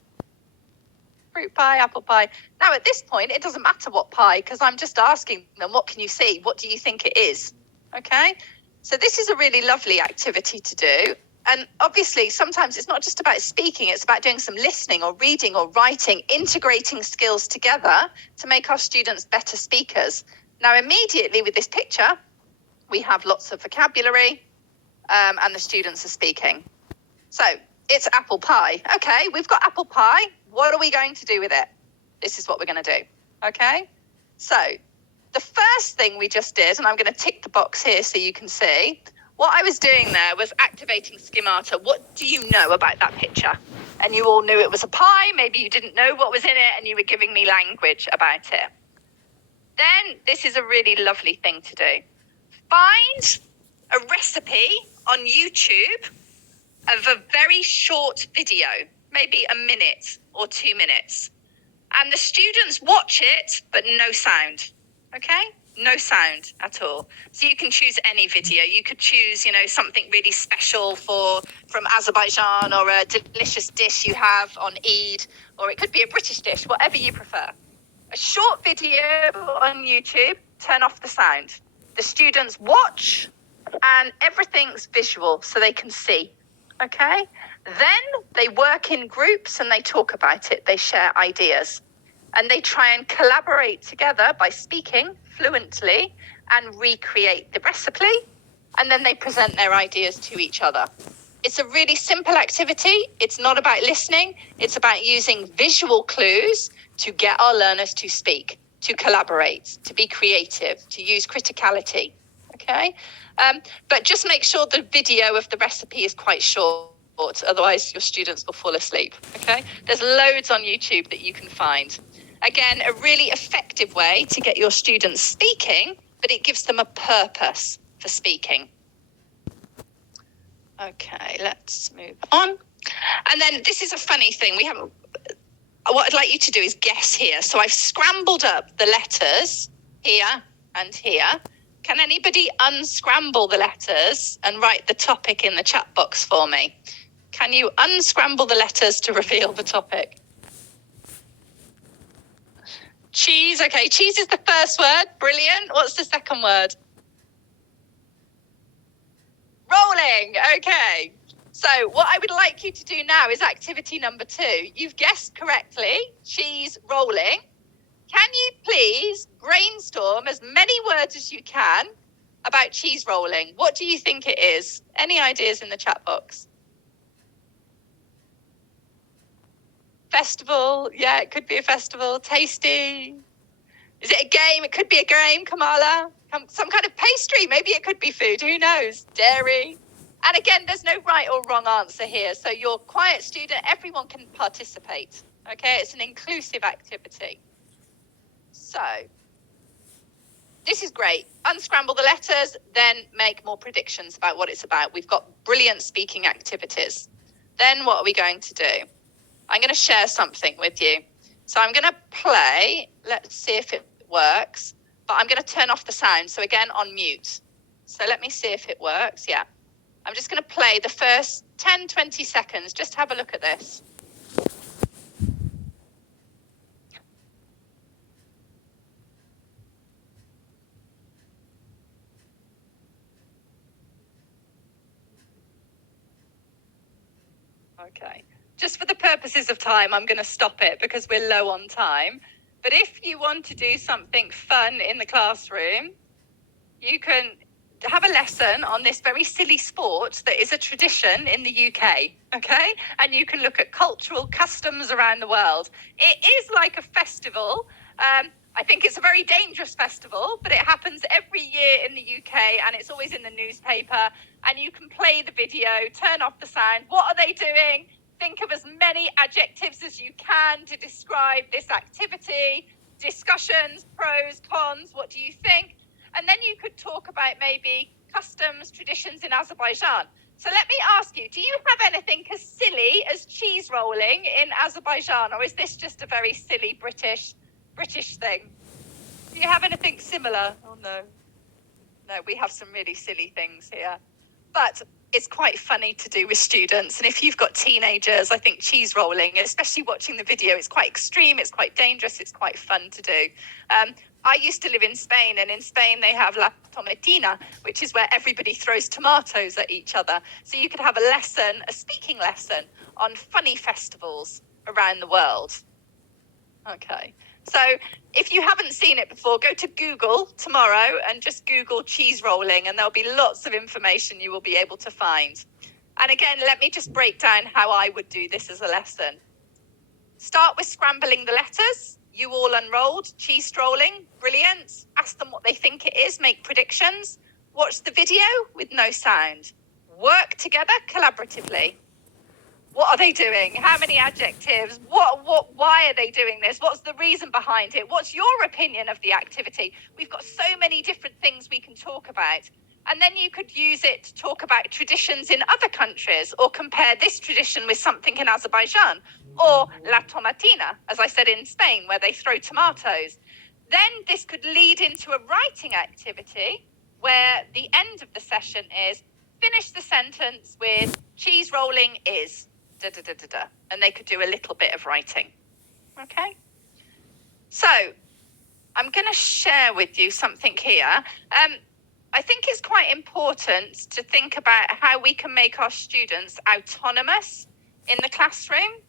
Fruit pie, apple pie. Now, at this point, it doesn't matter what pie, because I'm just asking them, what can you see? What do you think it is? Okay. So this is a really lovely activity to do. And obviously, sometimes it's not just about speaking, it's about doing some listening or reading or writing, integrating skills together to make our students better speakers. Now, immediately with this picture, we have lots of vocabulary and the students are speaking. So it's apple pie. Okay, we've got apple pie. What are we going to do with it? This is what we're going to do. Okay, so the first thing we just did, and I'm going to tick the box here so you can see, what I was doing there was activating schemata. What do you know about that picture? And you all knew it was a pie. Maybe you didn't know what was in it and you were giving me language about it. Then this is a really lovely thing to do. Find a recipe on YouTube of a very short video, maybe a minute or 2 minutes. And the students watch it, but no sound, okay? No sound at all. So you can choose any video. You could choose, something really special from Azerbaijan, or a delicious dish you have on Eid, or it could be a British dish, whatever you prefer. A short video on YouTube, turn off the sound. The students watch and everything's visual so they can see, okay? Then they work in groups and they talk about it. They share ideas and they try and collaborate together by speaking fluently and recreate the recipe. And then they present their ideas to each other. It's a really simple activity. It's not about listening. It's about using visual clues to get our learners to speak, to collaborate, to be creative, to use criticality, okay? But just make sure the video of the recipe is quite short, otherwise your students will fall asleep, okay? There's loads on YouTube that you can find. Again, a really effective way to get your students speaking, but it gives them a purpose for speaking. Okay, let's move on. And then this is a funny thing. What I'd like you to do is guess here. So I've scrambled up the letters here and here. Can anybody unscramble the letters and write the topic in the chat box for me? Can you unscramble the letters to reveal the topic? Cheese. Okay, cheese is the first word. Brilliant. What's the second word? Rolling. Okay. So what I would like you to do now is activity number 2. You've guessed correctly, cheese rolling. Can you please brainstorm as many words as you can about cheese rolling? What do you think it is? Any ideas in the chat box? Festival. Yeah, it could be a festival. Tasty. Is it a game? It could be a game, Kamala. Some kind of pastry. Maybe it could be food. Who knows? Dairy. And again, there's no right or wrong answer here. So you're a quiet student. Everyone can participate. Okay, it's an inclusive activity. So this is great. Unscramble the letters, then make more predictions about what it's about. We've got brilliant speaking activities. Then what are we going to do? I'm going to share something with you. So I'm going to play. Let's see if it works. But I'm going to turn off the sound. So again, on mute. So let me see if it works. Yeah. I'm just going to play the first 10, 20 seconds. Just have a look at this. Okay. Just for the purposes of time, I'm going to stop it because we're low on time. But if you want to do something fun in the classroom, you can have a lesson on this very silly sport that is a tradition in the UK, okay? And you can look at cultural customs around the world. It is like a festival. I think it's a very dangerous festival, but it happens every year in the UK and it's always in the newspaper. And you can play the video, turn off the sound. What are they doing? Think of as many adjectives as you can to describe this activity. Discussions, pros, cons, what do you think? And then you could talk about maybe customs, traditions in Azerbaijan. So let me ask you, do you have anything as silly as cheese rolling in Azerbaijan? Or is this just a very silly British thing? Do you have anything similar? Oh, no. No, we have some really silly things here. but it's quite funny to do with students. And if you've got teenagers, I think cheese rolling, especially watching the video, it's quite extreme, it's quite dangerous, it's quite fun to do. I used to live in Spain, and in Spain they have la tomatina, which is where everybody throws tomatoes at each other. So you could have a speaking lesson on funny festivals around the world. Okay. So if you haven't seen it before, go to Google tomorrow and just Google cheese rolling, and there'll be lots of information you will be able to find. And again, let me just break down how I would do this as a lesson. Start with scrambling the letters. You all unrolled, cheese strolling, brilliant. Ask them what they think it is, make predictions. Watch the video with no sound. Work together collaboratively. What are they doing? How many adjectives? Why are they doing this? What's the reason behind it? What's your opinion of the activity? We've got so many different things we can talk about. And then you could use it to talk about traditions in other countries, or compare this tradition with something in Azerbaijan, or la tomatina, as I said, in Spain, where they throw tomatoes. Then this could lead into a writing activity where the end of the session is finish the sentence with cheese rolling is da da da da da, and they could do a little bit of writing. Okay, so I'm going to share with you something here. I think it's quite important to think about how we can make our students autonomous in the classroom.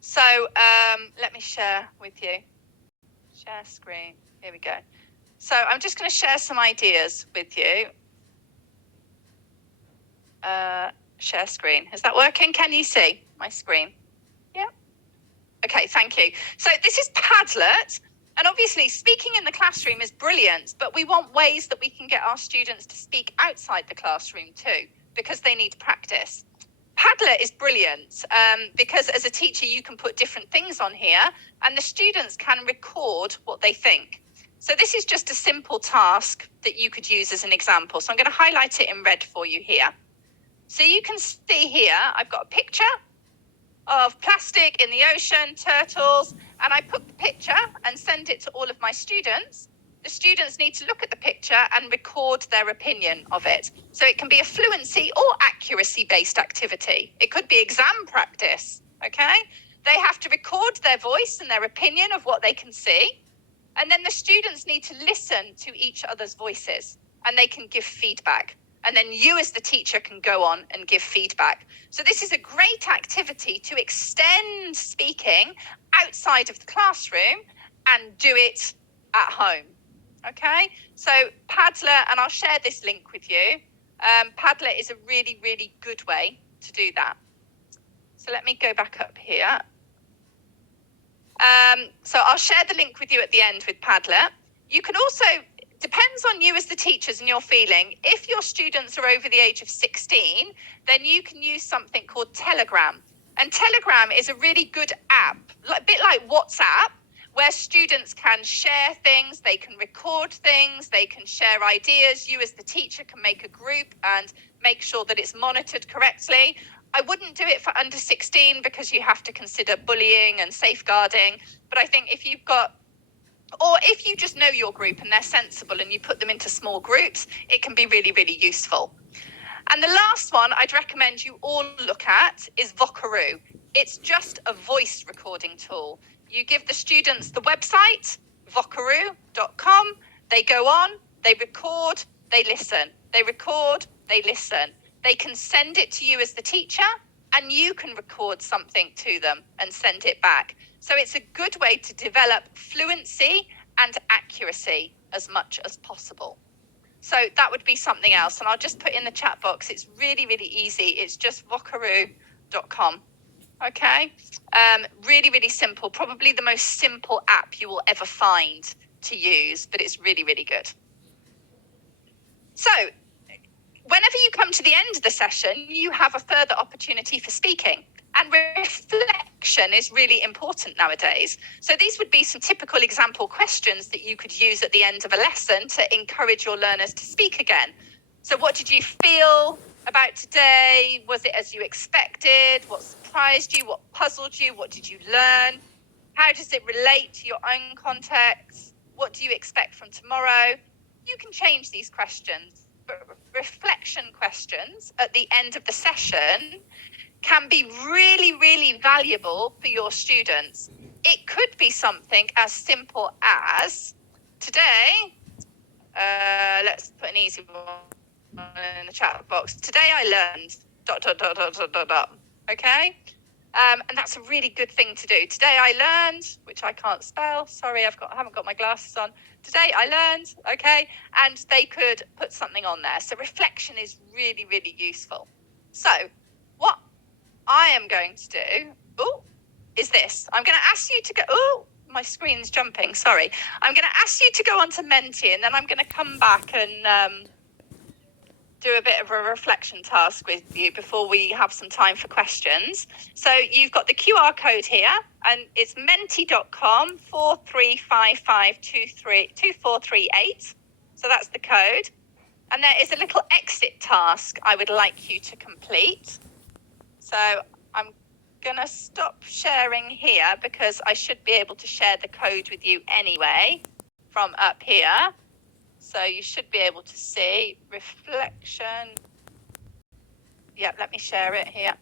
So let me share with you. Share screen. Here we go. So I'm just going to share some ideas with you. Share screen. Is that working? Can you see my screen? Yeah. Okay, thank you. So this is Padlet. And obviously speaking in the classroom is brilliant, but we want ways that we can get our students to speak outside the classroom too, because they need practice. Padlet is brilliant because as a teacher, you can put different things on here and the students can record what they think. So this is just a simple task that you could use as an example. So I'm going to highlight it in red for you here. So you can see here, I've got a picture of plastic in the ocean, turtles, and I put the picture and send it to all of my students. The students need to look at the picture and record their opinion of it. So it can be a fluency or accuracy-based activity. It could be exam practice, okay? They have to record their voice and their opinion of what they can see. And then the students need to listen to each other's voices and they can give feedback. And then you as the teacher can go on and give feedback. So this is a great activity to extend speaking outside of the classroom and do it at home. Okay, so Padlet, and I'll share this link with you. Padlet is a really, really good way to do that. So let me go back up here. So I'll share the link with you at the end with Padlet. You can also, depends on you as the teachers and your feeling. If your students are over the age of 16, then you can use something called Telegram. And Telegram is a really good app, a bit like WhatsApp, where students can share things, they can record things, they can share ideas. You as the teacher can make a group and make sure that it's monitored correctly. I wouldn't do it for under 16 because you have to consider bullying and safeguarding. But I think if you've got, or if you just know your group and they're sensible and you put them into small groups, it can be really, really useful. And the last one I'd recommend you all look at is Vocaroo. It's just a voice recording tool. You give the students the website, vocaroo.com. They go on, they record, they listen. They record, they listen. They can send it to you as the teacher, and you can record something to them and send it back. So it's a good way to develop fluency and accuracy as much as possible. So that would be something else. And I'll just put in the chat box. It's really, really easy. It's just vocaroo.com. Okay. Really, really simple. Probably the most simple app you will ever find to use, but it's really, really good. So whenever you come to the end of the session, you have a further opportunity for speaking. And reflection is really important nowadays. So these would be some typical example questions that you could use at the end of a lesson to encourage your learners to speak again. So what did you feel about today? Was it as you expected? What surprised you? What puzzled you? What did you learn? How does it relate to your own context? What do you expect from tomorrow? You can change these questions, but reflection questions at the end of the session can be really, really valuable for your students. It could be something as simple as, today, let's put an easy one in the chat box. Today I learned ... Okay? And that's a really good thing to do. Today I learned, which I can't spell. Sorry, I haven't got my glasses on. Today I learned, okay? And they could put something on there. So reflection is really, really useful. So what I am going to do, is this. I'm going to ask you to go, my screen's jumping, sorry. I'm going to ask you to go on to Menti, and then I'm going to come back and do a bit of a reflection task with you before we have some time for questions. So you've got the QR code here, and it's menti.com 43552438. So that's the code. And there is a little exit task I would like you to complete. So I'm going to stop sharing here because I should be able to share the code with you anyway from up here. So you should be able to see reflection. Yeah, let me share it here.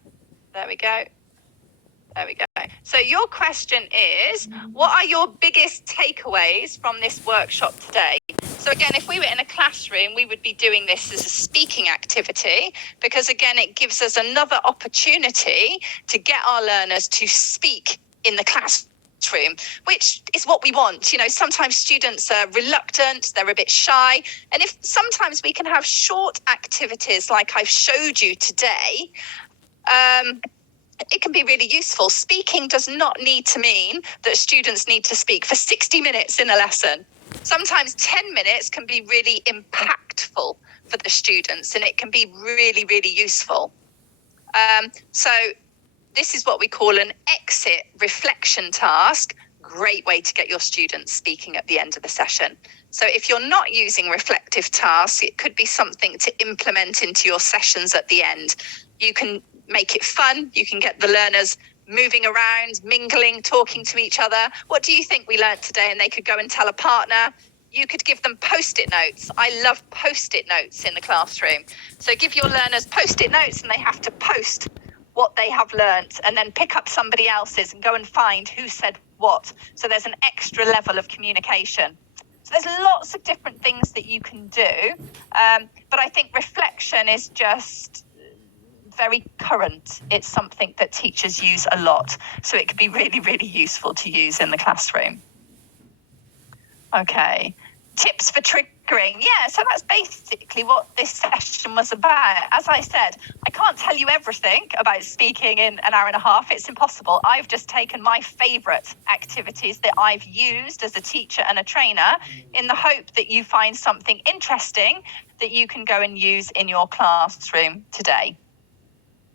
There we go. There we go. So your question is, what are your biggest takeaways from this workshop today? So again, if we were in a classroom, we would be doing this as a speaking activity because again, it gives us another opportunity to get our learners to speak in the classroom, which is what we want. You know, sometimes students are reluctant, they're a bit shy. And if sometimes we can have short activities like I've showed you today, it can be really useful. Speaking does not need to mean that students need to speak for 60 minutes in a lesson. Sometimes 10 minutes can be really impactful for the students and it can be really, really useful. So this is what we call an exit reflection task. Great way to get your students speaking at the end of the session. So if you're not using reflective tasks, it could be something to implement into your sessions at the end. You can make it fun. You can get the learners moving around, mingling, talking to each other. What do you think we learned today? And they could go and tell a partner. You could give them Post-it notes. I love Post-it notes in the classroom. So give your learners Post-it notes and they have to post what they have learnt and then pick up somebody else's and go and find who said what. So there's an extra level of communication. So there's lots of different things that you can do. But I think reflection is just very current. It's something that teachers use a lot. So it could be really, really useful to use in the classroom. Okay. Tips for triggering. Yeah, so that's basically what this session was about. As I said, I can't tell you everything about speaking in an hour and a half. It's impossible. I've just taken my favourite activities that I've used as a teacher and a trainer in the hope that you find something interesting that you can go and use in your classroom today.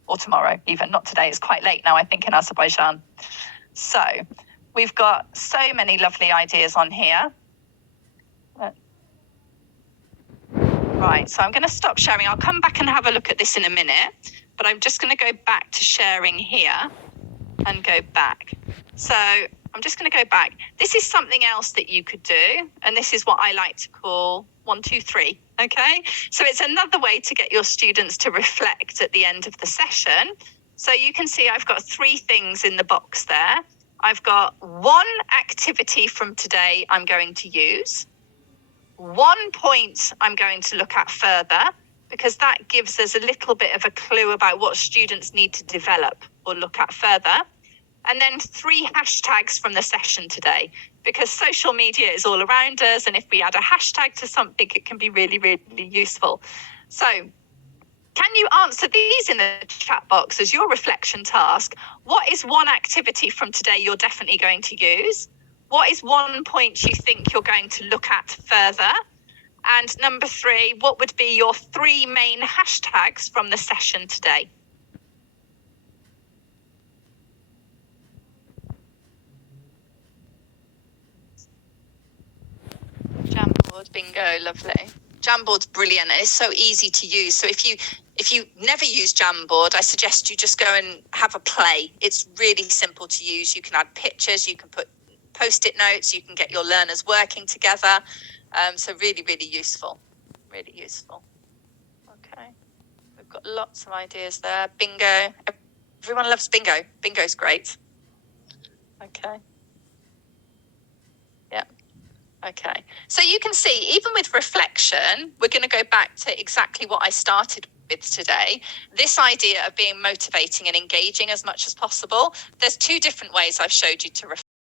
Or tomorrow, even. Not today, it's quite late now, I think, in Azerbaijan. So we've got so many lovely ideas on here. Right, so I'm going to stop sharing. I'll come back and have a look at this in a minute, but I'm just going to go back to sharing here and go back. So I'm just going to go back. This is something else that you could do, and this is what I like to call 1, 2, 3. Okay, so it's another way to get your students to reflect at the end of the session. So you can see I've got 3 things in the box there. I've got 1 activity from today I'm going to use, 1 point I'm going to look at further, because that gives us a little bit of a clue about what students need to develop or look at further. And then 3 hashtags from the session today, because social media is all around us. And if we add a hashtag to something, it can be really, really useful. So can you answer these in the chat box as your reflection task? What is 1 activity from today you're definitely going to use? What is 1 point you think you're going to look at further? And number 3, what would be your 3 main hashtags from the session today? Jamboard, bingo, lovely. Jamboard's brilliant. It's so easy to use. So if you never use Jamboard, I suggest you just go and have a play. It's really simple to use. You can add pictures, you can put Post-it notes, you can get your learners working together. So really, really useful. Really useful. we've got lots of ideas there. Bingo. Everyone loves bingo. Bingo's great. Okay. Yeah. Okay. So you can see, even with reflection, we're going to go back to exactly what I started with today. This idea of being motivating and engaging as much as possible. There's two different ways I've showed you to reflect.